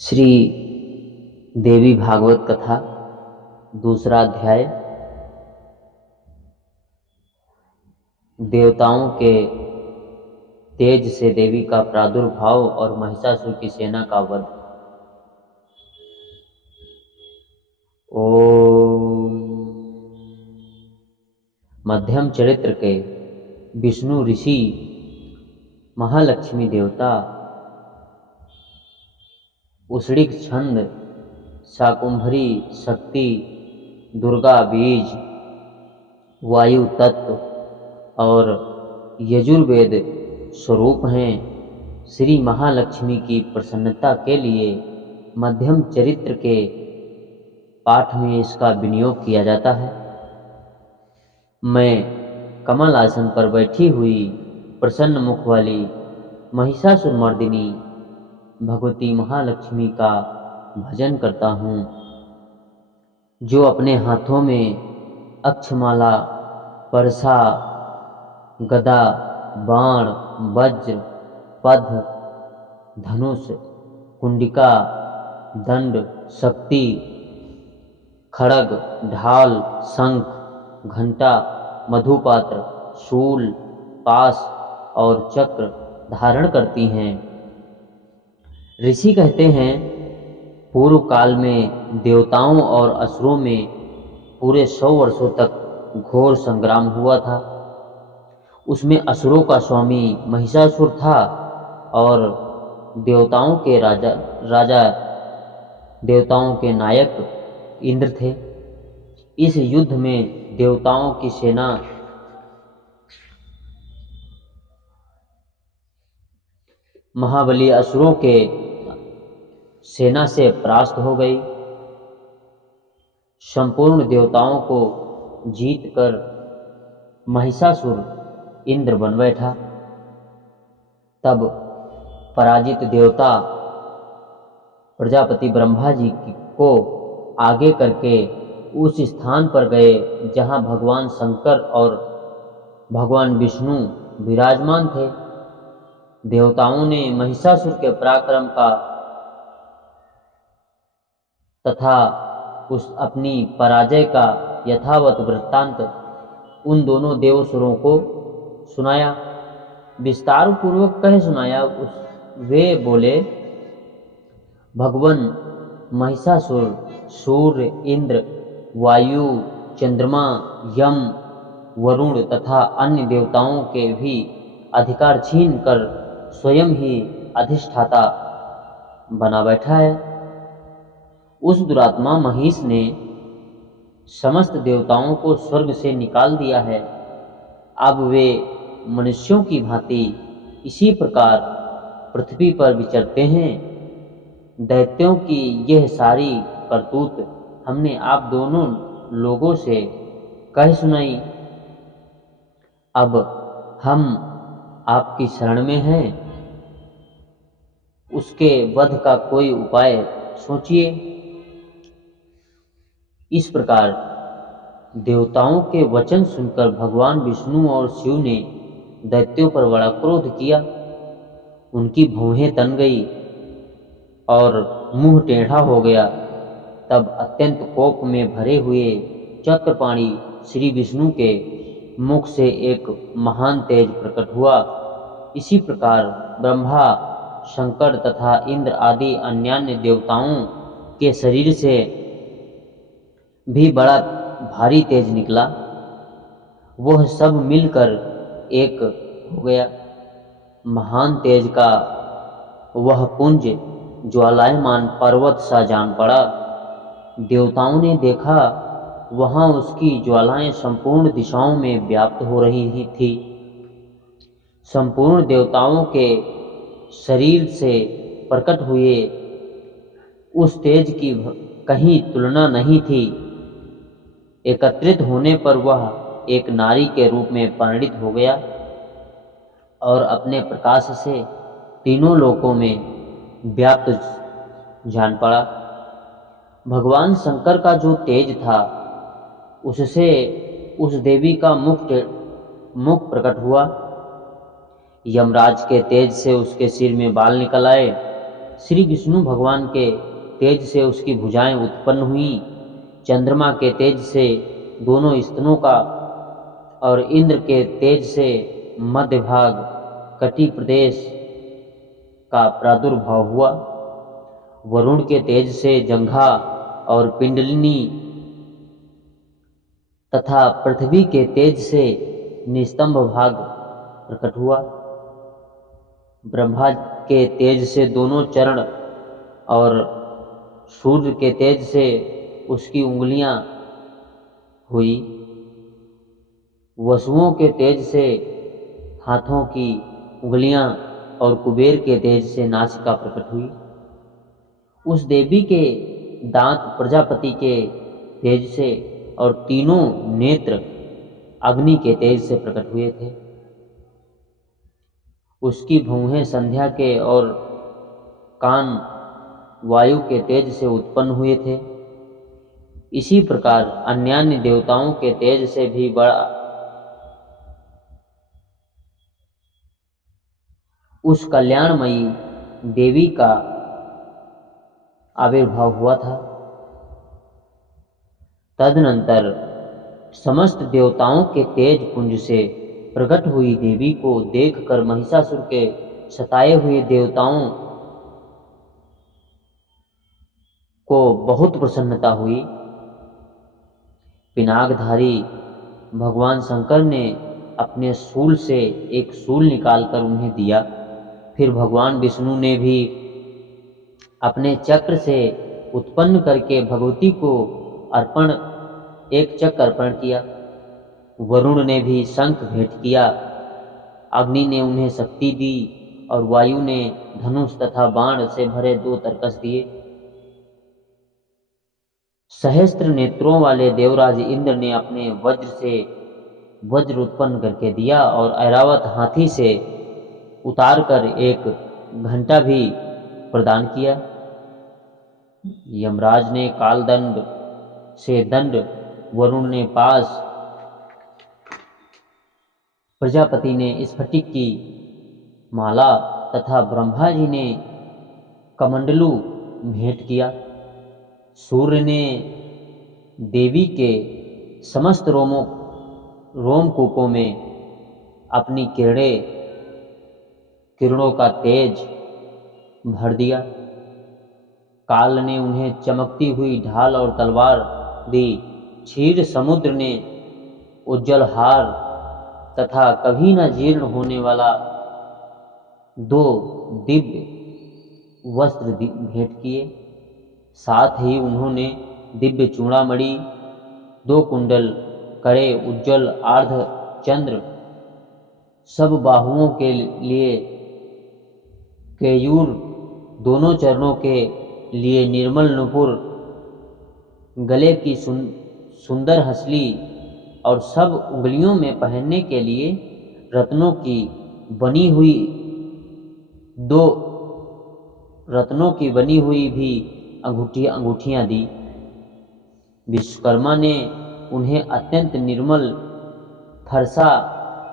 श्री देवी भागवत कथा दूसरा अध्याय। देवताओं के तेज से देवी का प्रादुर्भाव और महिषासुर की सेना का वध। ओम। मध्यम चरित्र के विष्णु ऋषि महालक्ष्मी देवता उषड़िक छंद शाकुंभरी शक्ति दुर्गा बीज वायु तत्व और यजुर्वेद स्वरूप हैं। श्री महालक्ष्मी की प्रसन्नता के लिए मध्यम चरित्र के पाठ में इसका विनियोग किया जाता है। मैं कमल आसन पर बैठी हुई प्रसन्न मुख वाली महिषासुर मर्दिनी भगवती महालक्ष्मी का भजन करता हूँ, जो अपने हाथों में अक्षमाला परसा गदा बाण वज्र पद्म धनुष कुंडिका दंड शक्ति खड़ग ढाल शंख घंटा मधुपात्र शूल पास और चक्र धारण करती हैं। ऋषि कहते हैं, पूर्व काल में देवताओं और असुरों में पूरे 100 वर्षों तक घोर संग्राम हुआ था। उसमें असुरों का स्वामी महिषासुर था और देवताओं के राजा देवताओं के नायक इंद्र थे। इस युद्ध में देवताओं की सेना महाबली असुरों के सेना से परास्त हो गई। संपूर्ण देवताओं को जीतकर महिषासुर इंद्र बन बैठा। तब पराजित देवता प्रजापति ब्रह्मा जी को आगे करके उस स्थान पर गए जहां भगवान शंकर और भगवान विष्णु विराजमान थे। देवताओं ने महिषासुर के पराक्रम का तथा उस अपनी पराजय का यथावत वृत्तांत उन दोनों देवसुरों को सुनाया, विस्तार पूर्वक कह सुनाया। वे बोले, भगवान महिषासुर सूर्य इंद्र वायु चंद्रमा यम वरुण तथा अन्य देवताओं के भी अधिकार छीन कर स्वयं ही अधिष्ठाता बना बैठा है। उस दुरात्मा महिष ने समस्त देवताओं को स्वर्ग से निकाल दिया है। अब वे मनुष्यों की भांति इसी प्रकार पृथ्वी पर विचरते हैं। दैत्यों की यह सारी करतूत हमने आप दोनों लोगों से कह सुनाई। अब हम आपकी शरण में हैं, उसके वध का कोई उपाय सोचिए। इस प्रकार देवताओं के वचन सुनकर भगवान विष्णु और शिव ने दैत्यों पर बड़ा क्रोध किया। उनकी भौहें तन गई और मुंह टेढ़ा हो गया। तब अत्यंत कोप में भरे हुए चक्रपाणी श्री विष्णु के मुख से एक महान तेज प्रकट हुआ। इसी प्रकार ब्रह्मा शंकर तथा इंद्र आदि अन्यान्य देवताओं के शरीर से भी बड़ा भारी तेज निकला। वह सब मिलकर एक हो गया। महान तेज का वह पुंज ज्वालायमान पर्वत सा जान पड़ा। देवताओं ने देखा, वहां उसकी ज्वालाएं संपूर्ण दिशाओं में व्याप्त हो रही थी। संपूर्ण देवताओं के शरीर से प्रकट हुए उस तेज की कहीं तुलना नहीं थी। एकत्रित होने पर वह एक नारी के रूप में परिणित हो गया और अपने प्रकाश से तीनों लोकों में व्याप्त जान पड़ा। भगवान शंकर का जो तेज था, उससे उस देवी का मुख प्रकट हुआ। यमराज के तेज से उसके सिर में बाल निकल आए श्री विष्णु भगवान के तेज से उसकी भुजाएं उत्पन्न हुई, चंद्रमा के तेज से दोनों स्तनों का और इंद्र के तेज से मध्य भाग कटी प्रदेश का प्रादुर्भाव हुआ। वरुण के तेज से जंघा और पिंडलिनी तथा पृथ्वी के तेज से निस्तंभ भाग प्रकट हुआ। ब्रह्मा के तेज से दोनों चरण और सूर्य के तेज से उसकी उंगलियां हुई। वसुओं के तेज से हाथों की उंगलियां और कुबेर के तेज से नासिका प्रकट हुई। उस देवी के दांत प्रजापति के तेज से और तीनों नेत्र अग्नि के तेज से प्रकट हुए थे। उसकी भौहें संध्या के और कान वायु के तेज से उत्पन्न हुए थे। इसी प्रकार अन्यान्य देवताओं के तेज से भी बड़ा उस कल्याणमयी देवी का आविर्भाव हुआ था। तदनंतर समस्त देवताओं के तेज पुंज से प्रकट हुई देवी को देखकर महिषासुर के सताए हुए देवताओं को बहुत प्रसन्नता हुई। पिनाकधारी भगवान शंकर ने अपने शूल से एक शूल निकालकर उन्हें दिया। फिर भगवान विष्णु ने भी अपने चक्र से उत्पन्न करके भगवती को एक चक्र अर्पण किया। वरुण ने भी शंख भेंट किया। अग्नि ने उन्हें शक्ति दी और वायु ने धनुष तथा बाण से भरे 2 तरकस दिए। सहस्त्र नेत्रों वाले देवराज इंद्र ने अपने वज्र से वज्र उत्पन्न करके दिया और ऐरावत हाथी से उतारकर एक घंटा भी प्रदान किया। यमराज ने कालदंड से दंड, वरुण ने पास, प्रजापति ने स्फटिक की माला तथा ब्रह्मा जी ने कमंडलू भेंट किया। सूर्य ने देवी के समस्त रोमकूपों में अपनी किरणों का तेज भर दिया। काल ने उन्हें चमकती हुई ढाल और तलवार दी। क्षीर समुद्र ने उज्जवल हार तथा कभी न जीर्ण होने वाला 2 दिव्य वस्त्र भेंट किए। साथ ही उन्होंने दिव्य चूड़ामणि, 2 कुंडल, करे उज्जवल आर्ध चंद्र, सब बाहुओं के लिए केयूर, दोनों चरणों के लिए निर्मल नुपुर, गले की सुंदर हंसली और सब उंगलियों में पहनने के लिए रत्नों की बनी हुई भी अंगूठियां दी। विश्वकर्मा ने उन्हें अत्यंत निर्मल फरसा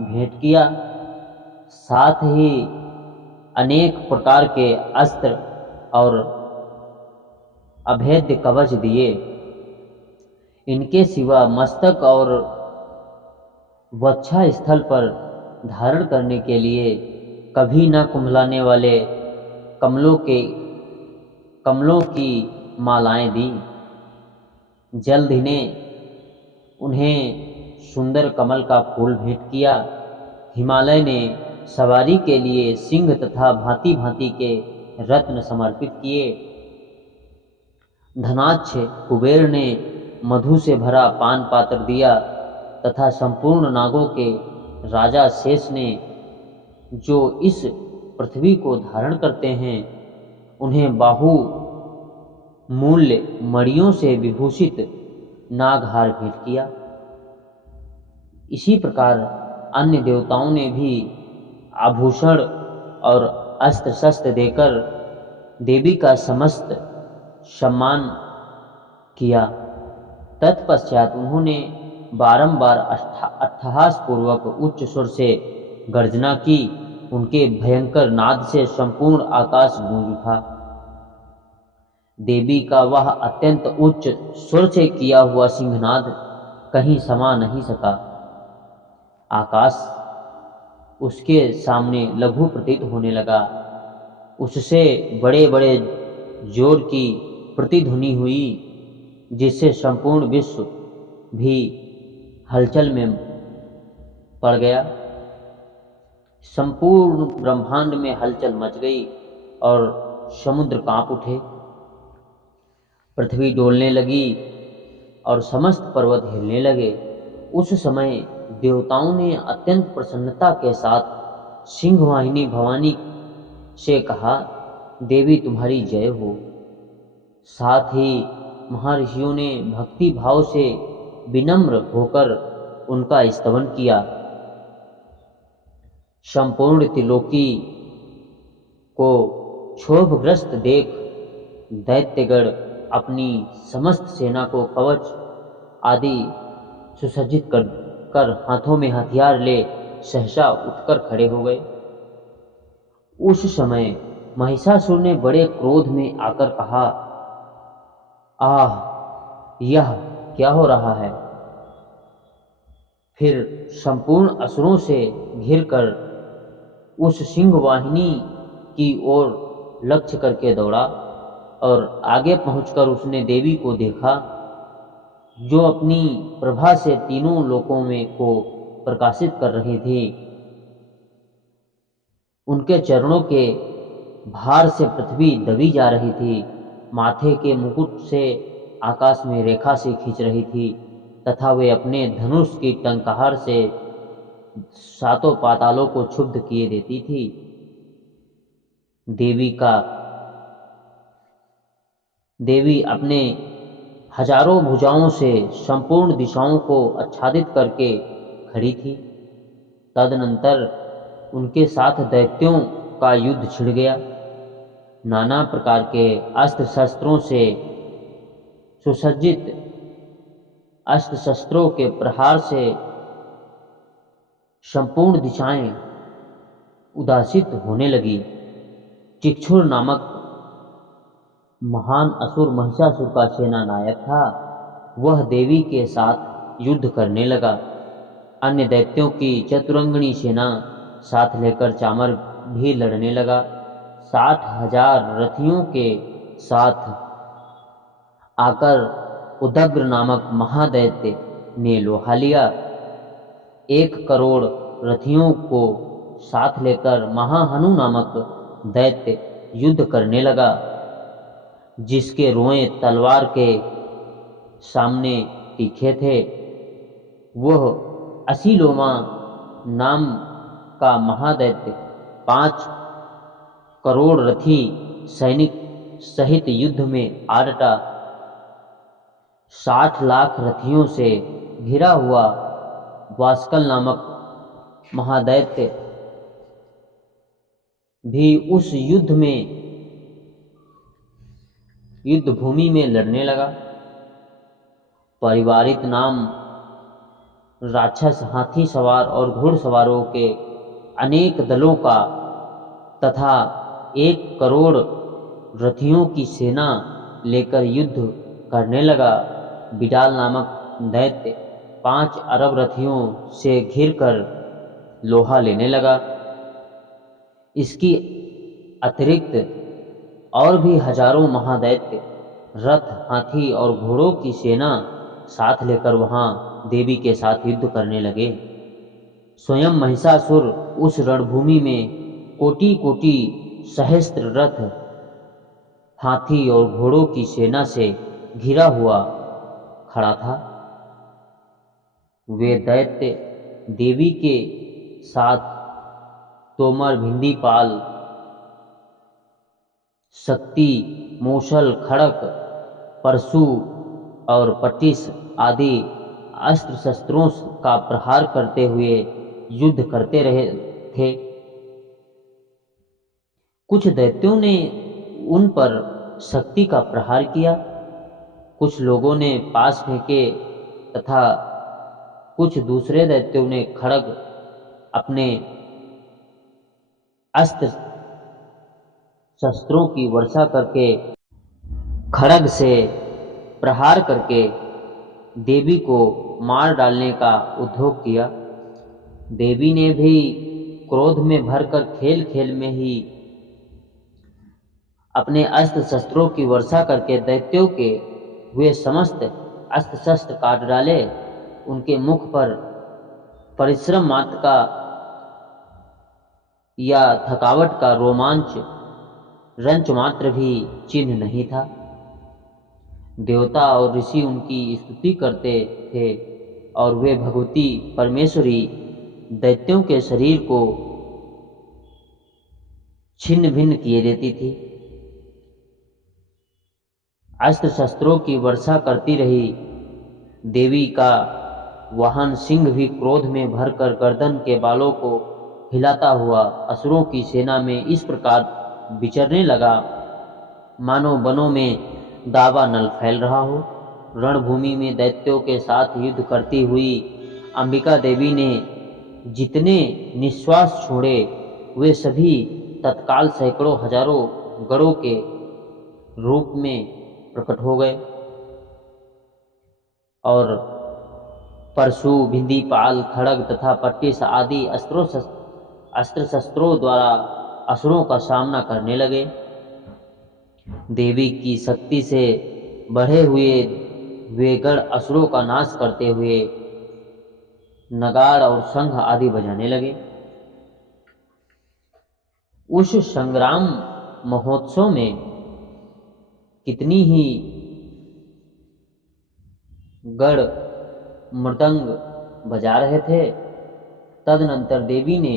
भेंट किया। साथ ही अनेक प्रकार के अस्त्र और अभेद्य कवच दिए। इनके सिवा मस्तक और वक्षा स्थल पर धारण करने के लिए कभी न कुम्हलाने वाले कमलों की मालाएं दी। जल्द ही ने उन्हें सुंदर कमल का फूल भेंट किया। हिमालय ने सवारी के लिए सिंह तथा भांति भांति के रत्न समर्पित किए। धनाक्ष कुबेर ने मधु से भरा पान पात्र दिया तथा संपूर्ण नागों के राजा शेष ने, जो इस पृथ्वी को धारण करते हैं, उन्हें बाहु मूल्य मणियों से विभूषित नागहार भेंट किया। इसी प्रकार अन्य देवताओं ने भी आभूषण और अस्त्र शस्त्र देकर देवी का समस्त सम्मान किया। तत्पश्चात उन्होंने बारंबार अट्टहास पूर्वक उच्च स्वर से गर्जना की। उनके भयंकर नाद से संपूर्ण आकाश गूंज उठा। देवी का वह अत्यंत उच्च स्वर से किया हुआ सिंहनाद कहीं समा नहीं सका। आकाश उसके सामने लघु प्रतीत होने लगा। उससे बड़े बड़े जोर की प्रतिध्वनि हुई, जिससे संपूर्ण विश्व भी हलचल में पड़ गया। संपूर्ण ब्रह्मांड में हलचल मच गई और समुद्र कांप उठे, पृथ्वी डोलने लगी और समस्त पर्वत हिलने लगे। उस समय देवताओं ने अत्यंत प्रसन्नता के साथ सिंहवाहिनी भवानी से कहा, देवी तुम्हारी जय हो। साथ ही महर्षियों ने भक्ति भाव से विनम्र होकर उनका स्तवन किया। संपूर्ण त्रिलोकी को क्षोभग्रस्त देख दैत्यगण अपनी समस्त सेना को कवच आदि सुसज्जित कर हाथों में हथियार ले सहसा उठकर खड़े हो गए। उस समय महिषासुर ने बड़े क्रोध में आकर कहा, आह, यह क्या हो रहा है? फिर संपूर्ण असुरों से घिरकर उस सिंहवाहिनी की ओर लक्ष्य करके दौड़ा और आगे पहुंचकर उसने देवी को देखा, जो अपनी प्रभा से तीनों लोकों में को प्रकाशित कर रही थी। उनके चरणों के भार से पृथ्वी दबी जा रही थी, माथे के मुकुट से आकाश में रेखा से खींच रही थी तथा वे अपने धनुष की टंकार से सातों पातालों को क्षुब्ध किए देती थी। देवी अपने हजारों भुजाओं से संपूर्ण दिशाओं को आच्छादित करके खड़ी थी। तदनंतर उनके साथ दैत्यों का युद्ध छिड़ गया। नाना प्रकार के अस्त्र शस्त्रों से सुसज्जित अस्त्र शस्त्रों के प्रहार से संपूर्ण दिशाएं उदासित होने लगी। चिक्षुर नामक महान असुर महिषासुर का सेना नायक था, वह देवी के साथ युद्ध करने लगा। अन्य दैत्यों की चतुरंगणी सेना साथ लेकर चामर भी लड़ने लगा। 60,000 रथियों के साथ आकर उदग्र नामक महादैत्य ने लोहा लिया। 1 करोड़ रथियों को साथ लेकर महाहनु नामक दैत्य युद्ध करने लगा, जिसके रोए तलवार के सामने तीखे थे। वह असीलोमा नाम का महादैत्य 5 करोड़ रथी सैनिक सहित युद्ध में आ डटा। 60 लाख रथियों से घिरा हुआ वास्कल नामक महादैत्य भी उस युद्ध भूमि में लड़ने लगा। परिवारित नाम राक्षस हाथी सवार और घुड़सवारों के अनेक दलों का तथा 1 करोड़ रथियों की सेना लेकर युद्ध करने लगा। बिडाल नामक दैत्य 5 अरब रथियों से घिरकर लोहा लेने लगा। इसकी अतिरिक्त और भी हजारों महादैत्य रथ, हाथी और घोड़ों की सेना साथ लेकर वहां देवी के साथ युद्ध करने लगे। स्वयं महिषासुर उस रणभूमि में कोटि कोटि सहस्त्र रथ, हाथी और घोड़ों की सेना से घिरा हुआ खड़ा था। वे दैत्य देवी के साथ तोमर, भिंडीपाल, शक्ति, मूसल, खड़क, परशु और पट्टिस आदि अस्त्र शस्त्रों का प्रहार करते हुए युद्ध करते रहे थे। कुछ दैत्यों ने उन पर शक्ति का प्रहार किया, कुछ लोगों ने पास फेंके तथा कुछ दूसरे दैत्यों ने खड़ग अपने अस्त्र शस्त्रों की वर्षा करके खड्ग से प्रहार करके देवी को मार डालने का उद्योग किया। देवी ने भी क्रोध में भरकर खेल खेल में ही अपने अस्त्र शस्त्रों की वर्षा करके दैत्यों के हुए समस्त अस्त्र शस्त्र काट डाले। उनके मुख पर परिश्रम मात्र का या थकावट का रोमांच रंच मात्र भी चिन्ह नहीं था। देवता और ऋषि उनकी स्तुति करते थे और वे भगवती परमेश्वरी दैत्यों के शरीर को छिन्न भिन्न किए देती थी। अस्त्र शस्त्रों की वर्षा करती रही। देवी का वाहन सिंह भी क्रोध में भरकर गर्दन के बालों को हिलाता हुआ असुरों की सेना में इस प्रकार विचरने लगा मानो वनों में दावा नल फैल रहा हो। रणभूमि में दैत्यों के साथ युद्ध करती हुई अंबिका देवी ने जितने निश्वास छोड़े वे सभी तत्काल सैकड़ों हजारों गणों के रूप में प्रकट हो गए और परशु, भिंदी, पाल, खड्ग तथा पट्टिस आदि अस्त्र शस्त्रों द्वारा असुरों का सामना करने लगे। देवी की शक्ति से बढ़े हुए वे गण असुरों का नाश करते हुए नगाड़ और शंख आदि बजाने लगे। उस संग्राम महोत्सव में कितनी ही गण मृदंग बजा रहे थे। तदनंतर देवी ने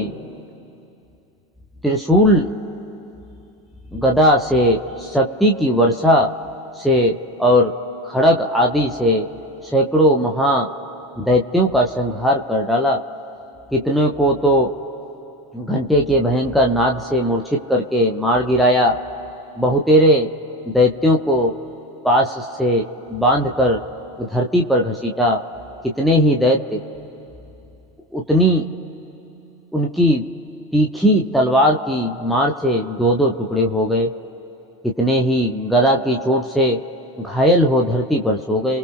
त्रिशूल, गदा से, शक्ति की वर्षा से और खड्ग आदि से सैकड़ों महादैत्यों का संहार कर डाला। कितने को तो घंटे के भयंकर नाद से मूर्छित करके मार गिराया। बहुतेरे दैत्यों को पास से बांधकर धरती पर घसीटा। कितने ही दैत्य उतनी उनकी तीखी तलवार की मार से दो दो टुकड़े हो गए। कितने ही गदा की चोट से घायल हो धरती पर सो गए।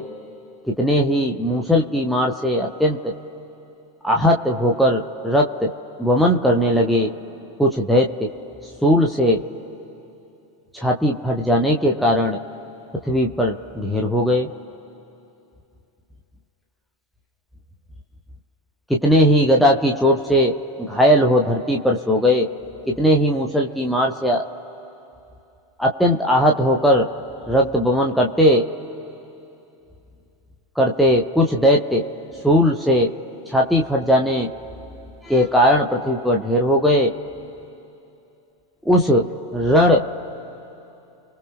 कितने ही मूसल की मार से अत्यंत आहत होकर रक्त वमन करने लगे। कुछ दैत्य शूल से छाती फट जाने के कारण पृथ्वी पर ढेर हो गए। कितने ही गदा की चोट से घायल हो धरती पर सो गए। कितने ही मूसल की मार से अत्यंत आहत होकर रक्त वमन करते करते कुछ दैत्य शूल से छाती फट जाने के कारण पृथ्वी पर ढेर हो गए। उस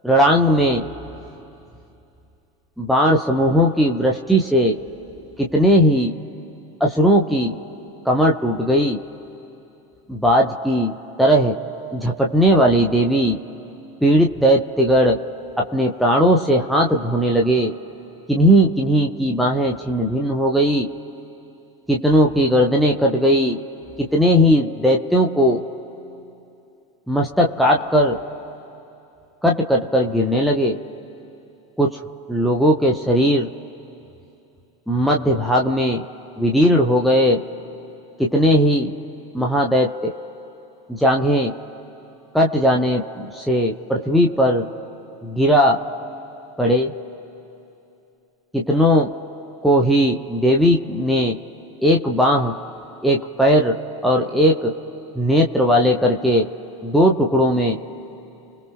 रणांग में बाण समूहों की वृष्टि से कितने ही असुरों की कमर टूट गई। बाज की तरह झपटने वाली देवी पीड़ित दैत्यगण अपने प्राणों से हाथ धोने लगे। किन्हीं किन्हीं की बाहें छिन्न भिन्न हो गई। कितनों की गर्दनें कट गई। कितने ही दैत्यों को मस्तक कट कट कर गिरने लगे। कुछ लोगों के शरीर मध्य भाग में विदीर्ण हो गए। कितने ही महादैत्य जांघें कट जाने से पृथ्वी पर गिरा पड़े। कितनों को ही देवी ने एक बांह, एक पैर और एक नेत्र वाले करके दो टुकड़ों में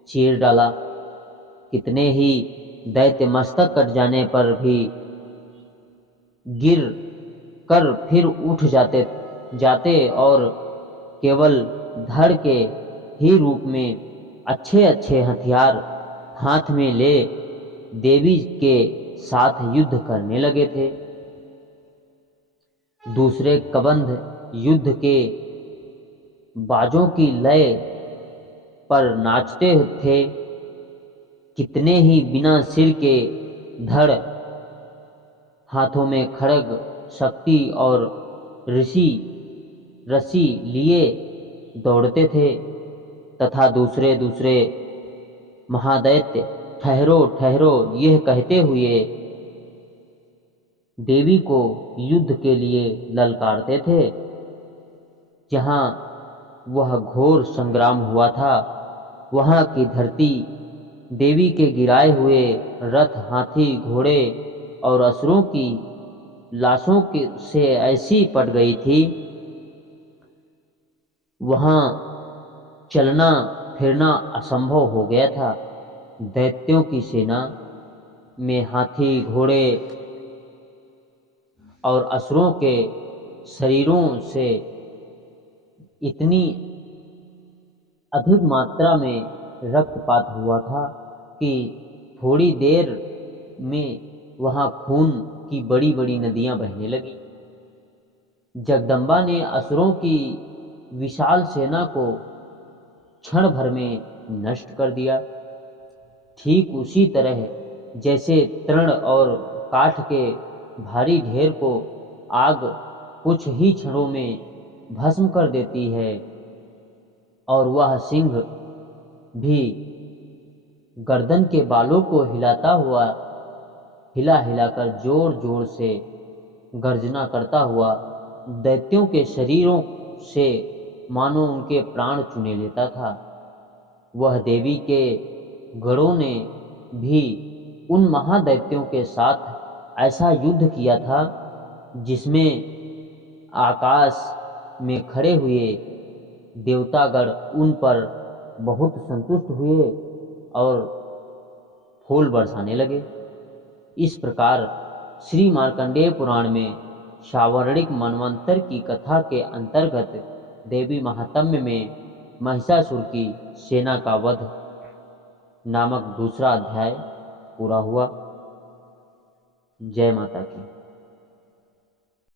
चीर डाला। कितने ही दैत्य मस्तक कट जाने पर भी गिर कर फिर उठ जाते और केवल धड़ के ही रूप में अच्छे अच्छे हथियार हाथ में ले देवी के साथ युद्ध करने लगे थे। दूसरे कबंध युद्ध के बाजों की लय पर नाचते थे। कितने ही बिना सिर के धड़ हाथों में खड्ग, शक्ति और रस्सी लिए दौड़ते थे तथा दूसरे महादैत्य ठहरो ठहरो यह कहते हुए देवी को युद्ध के लिए ललकारते थे। जहाँ वह घोर संग्राम हुआ था, वहाँ की धरती देवी के गिराए हुए रथ, हाथी, घोड़े और असुरों की लाशों के से ऐसी पट गई थी, वहाँ चलना फिरना असंभव हो गया था। दैत्यों की सेना में हाथी, घोड़े और असुरों के शरीरों से इतनी अधिक मात्रा में रक्तपात हुआ था कि थोड़ी देर में वहाँ खून की बड़ी बड़ी नदियाँ बहने लगी। जगदम्बा ने असुरों की विशाल सेना को क्षण भर में नष्ट कर दिया। ठीक उसी तरह जैसे तृण और काठ के भारी ढेर को आग कुछ ही क्षणों में भस्म कर देती है, और वह सिंह भी गर्दन के बालों को हिलाता हुआ हिला हिलाकर जोर जोर से गर्जना करता हुआ दैत्यों के शरीरों से मानो उनके प्राण चुने लेता था। वह देवी के गणों ने भी उन महादैत्यों के साथ ऐसा युद्ध किया था जिसमें आकाश में खड़े हुए देवतागण उन पर बहुत संतुष्ट हुए और फूल बरसाने लगे। इस प्रकार श्री मार्कंडेय पुराण में सावर्णिक मनवंतर की कथा के अंतर्गत देवी महात्म्य में महिषासुर की सेना का वध नामक दूसरा अध्याय पूरा हुआ। जय माता की।